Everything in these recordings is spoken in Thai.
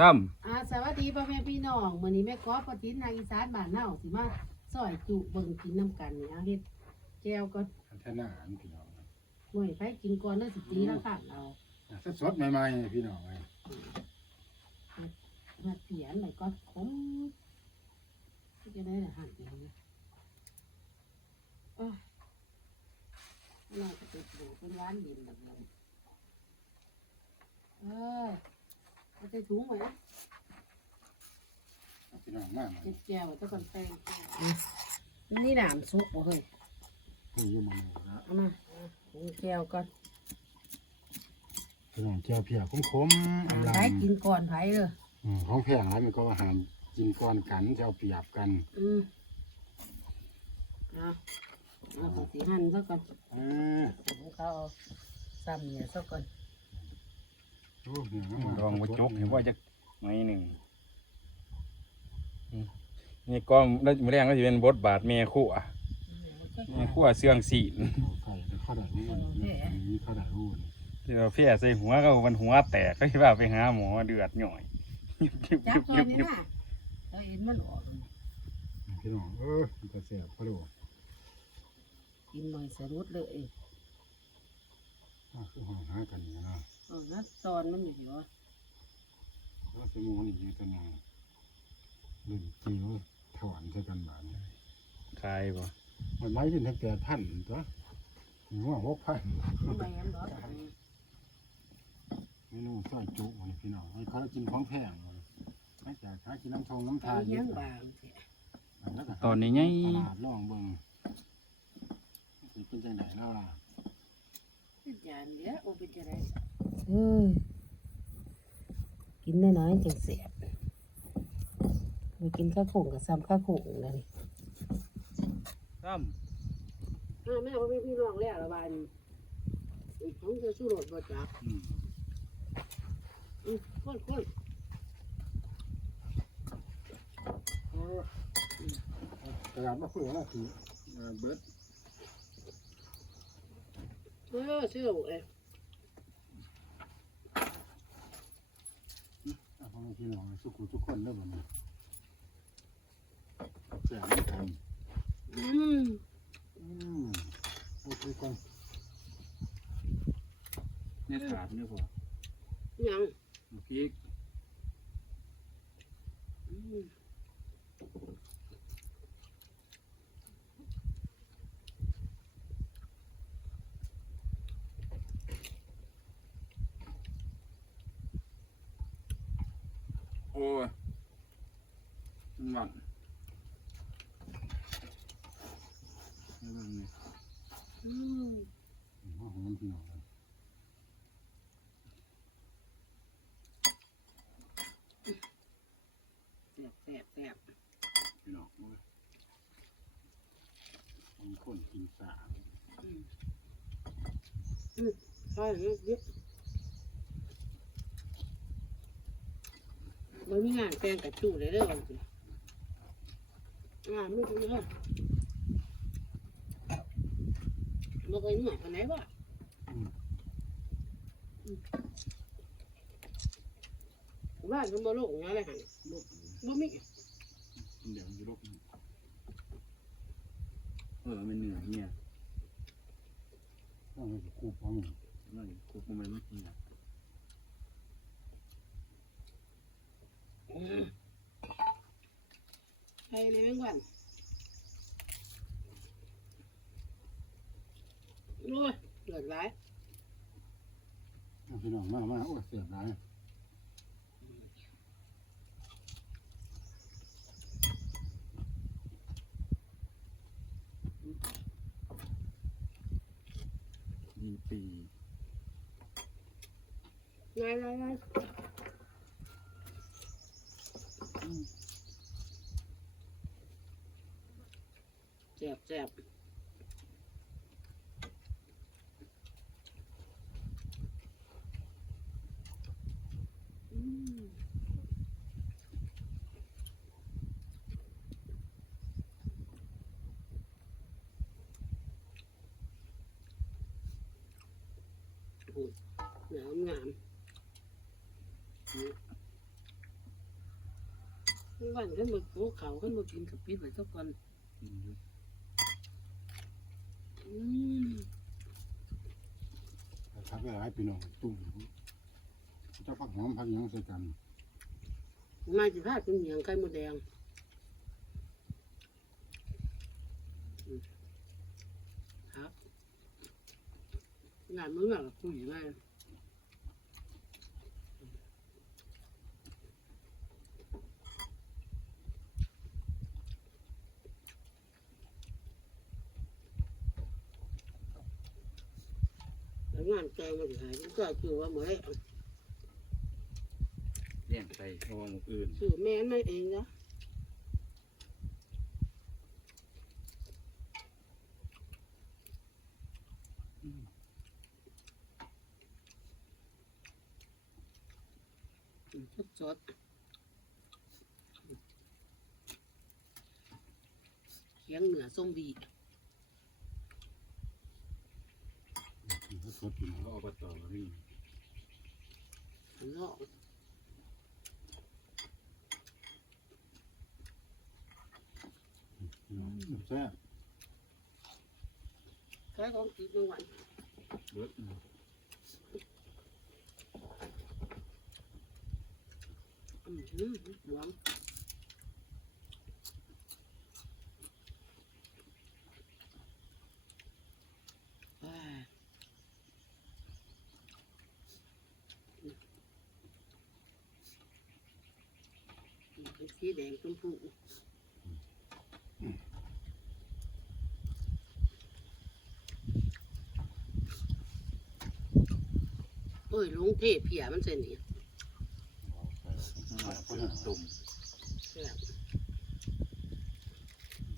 ตั้มอ่าสวัสดีพ่อแม่พี่น้องมื้อนี้แม่กอปฏินนางอีสานบ้านเฮาสิมาซอยจุเบิ่งกินน้ำกันนี่เอาเฮ็ดแก้วก็พัฒนาอันพี่น้องหน่วยไปกินก่อนเด้อสิตีละข้างเอาสดๆใหม่ๆพี่น้องเอ้ยมาเสียนหน่อยก็ขมที่จะได้ละหั่นอย่างนี้โอ้ยน่าจะเป็นหมูเป็นหวานเย็นแบบนั้นเออ เอาใส่ถุงไว้นะพี่น้องมากเจ็บแก้วตะก่อนแป้งนี่น้ำซุปบ่เฮ้ยนี่อยู่มาแล้วเอามาถุงแก้วก่อนพี่น้องเจ้าเพียคมๆอำลไผกินก่อนไผเด้อำอืมของแพงหลายมันก็อาหารกินก่อนกันเจ้าเปรียบกันอืมเอาเอาของสีหั่นซะก่อนเออของเขาเอาซ้ำเนี่ยซะก่อน โอ้เหนือลองมาจกเห็นว่าจะไม้หนึ่งอืมนี่กล้องแล้วมาแรงก็จะเป็นบทบาทเมียคู่อะเมียคู่เสื่องสีนไก่ข้าวดารูนนี่ข้าวดารูนที่เราเพี้ยใส่หัวก็มันหัวแตกก็คิดว่าไปหาหมอเดือดหน่อยยุบยุบจัยุบบก่อยุนบนี่ยุบนะเราเห็นมันออกพี่น้องเออมันก็แซ่บพอดูกินหน่อยสรุดเลยอะคือห้องหากันนี่นะ อ๋อนะตอนมันอยู่เหรอแล้วสมองนี่อยู่ตัวนึงเล่นจิ๋วถอนใส่กันบาดนี้คลายป่ะมันไม้เป็นทั้งแปดพันตัวหรือว่าหกพันมันไม่ยันหรอกเมนูซอยจุมันพี่น้องให้เขากินของแพงเลยหลังจากหากินน้ำทงน้ำไอ้ทานยังบางแท้แล้วก็ตอนนี้ไงตลาดล่องเบิ่งสิเป็นจังไดเล่าล่ะเป็นจานเนี้ยโอ้เป็นจะได้เอ้ย กินน้อยๆจังเสียบไปกินข้าวโขงกับซ้ำข้าวโขงเลยตั้มอ้าวแม่พ่อแม่พี่น้องแล้วละบานอีกของจะสู้รถบ่จักอืมอืมคนคนเอออืมตลาดมาเพื่อละคือเอ่อเบิดเออซื้อเอ้ ยอะพ่อแม่พี่น้องสุขุทุกคนเด้อบ่นี้แซ่บเหมือนกันอืมอืมโอเคก่อนเนี่ยขาดเนี่ยพอ ยัง พริก อืม โอ้ยมันหวานนี่มันนี่อืมหัวหอมพี่น้องแซ่บแซ่บแซ่บพี่น้องเอ้ยมีคนกินสามอืมอืมใช่เยอะ เยอะมันมีงานแปลงกระจูเลยเด้อวันนี้งานไม่ดีเลยบ่เคยเหนื่อยปานไหนวะอืมบ้านมันบ่โลกงานอะไรหันลูกบ่มีเดี๋ยวจะลูกเออมันเหนื่อยเนี่ยต้องให้คูบพร้อมนั่นคุกมันไม่เนี่ยอืม ใครในแมงวันโอ้ยเดือดร้ายเอาพี่น้องมามาโอ้ยเสียดายยิงปี นายนายนาย แซ่บแซ่บอืมโอ้ยงามงาม วันขึ้นมาโป๊เขาขึ้นมากินกับปิดไว้สักวันกินอยู่อืมทักหลายพี่น้องตุ่มเจ้าผักหอมผักหยังใส่กันมาสิพากินเหนียงไข่มดแดงอืมครับงานมื้อน่ะคุยมาแล้วงานใจมันหายมัน ก็คือว่าเหมือนเลี้ยงไปเพราะว่าหมู่อื่นสื่อแม่นไม่เองนะสดสดเคียงเหนือส้มบี สดๆพี่น้องเขาอบตก็มีข้างนอกพี่น้อแซ่บแค่ของกินทั้งวันเบิดนะอืมหืมหวงอ่ สีแดงชมพูโอ้ยลุงเทพเพียมันเส้นนี่เอาใส่น้ำมันตุ่มแซ่บ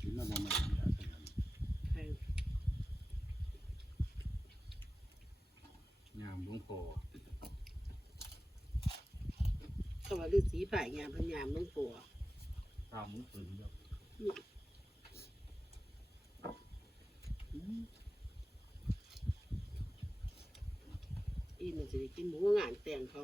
กินแล้วบ่แม่นอยากใส่กันใช่ยามหลวงพ่อก็ว่าฤาษีฝ่ายงามพญามลุงปัว ตามมือปืนแล้วอีมันจะได้กินหมูงานแต่งเขา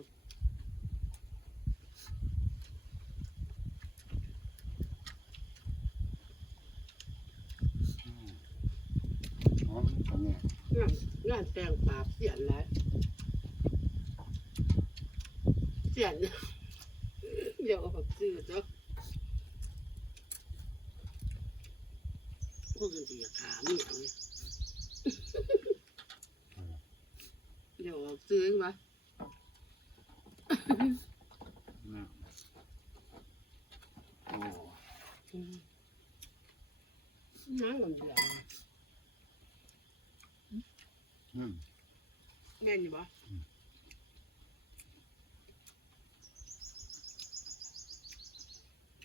หอมจังแน่งานงานแต่งปราบเสียนแล้วเสียนเดี๋ยวเอาซื้อเนาะ พวกมันจะอยากขาเมียเลยเดี๋ยวเอาซื้อมานะโอ้อืมน้ำมันเดือดอืมแม่นอยู่ปะ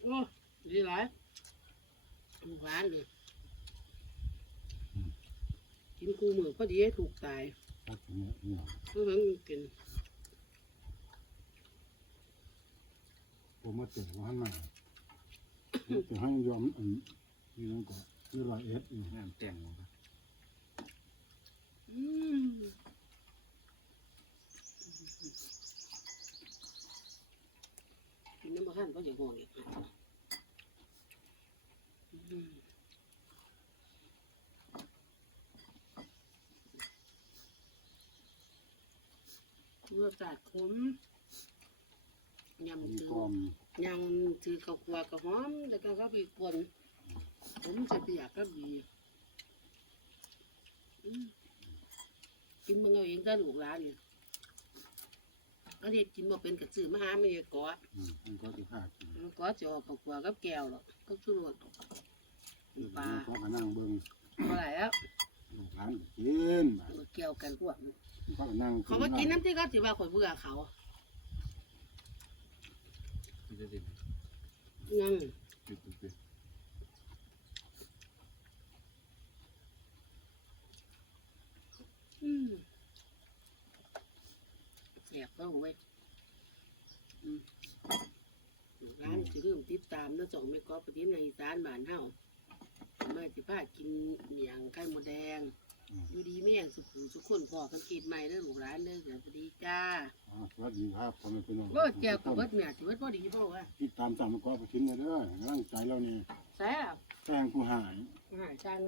โอ้ดีหลายหวานเลย กินกูมือพอดีให้ถูกตายผักหยังเนี่ยเพื่อเพิ่งกินผมมาเจอว่าหั่นมามาเจอให้ยอมอันนี่นั่นก็นี่ร้อยเอ็ดอยู่งานแต่งบ่ครับอืมกินน้ำมันขั้นก็จะห่วงอีก เมื่อจัดขมยำมีถืกออมยำถือข้าวคั่วกับหอมแล้วก็ก็บีกวนผมจะเปียกก็บีอืมกินมันเอาเองก็ลูกหลานเนี่ยก็เด็กกินมาเป็นกระสือมาหาไม่ได้กอดอืมมันก็จะฆ่ากินมันกอดจะเอาข้าวคั่วกับแก้วหรอกก็สุรสปลาเขาก็นั่งเบิ่งเท่าไหร่แล้วลูกหลานก็กินบาดเอาแก้วกันพวก เขาก็นั่งเขามากินน้ำที่เขาถือว่าข่อยเบื่อเขาที่จะสิยังจุดจุดจุดอืมแสบก็เว้ยอืมร้านจะเริ่มติดตามแล้วส่งไม่ก็ประเทศในอีสานบ้านเฮาแม่สิพากินเหนียงไข่มดแดง ออยู่ดีไม่อย่างสุขุสุขคนพอกันกินใหม่เด้อลูกหลานเด้อสวัสดีจ้าอ่าสวัสดีครับพ่อแม่พี่น้องโอ้เจียวกับเบิดเนี่ยสิเบิดพอดีพ่อวะติดตามสั่งมากรอบไปทิ้งเลยเด้อกำลังใจเรานี่แซ่บแซงผู้หายอาหารจาน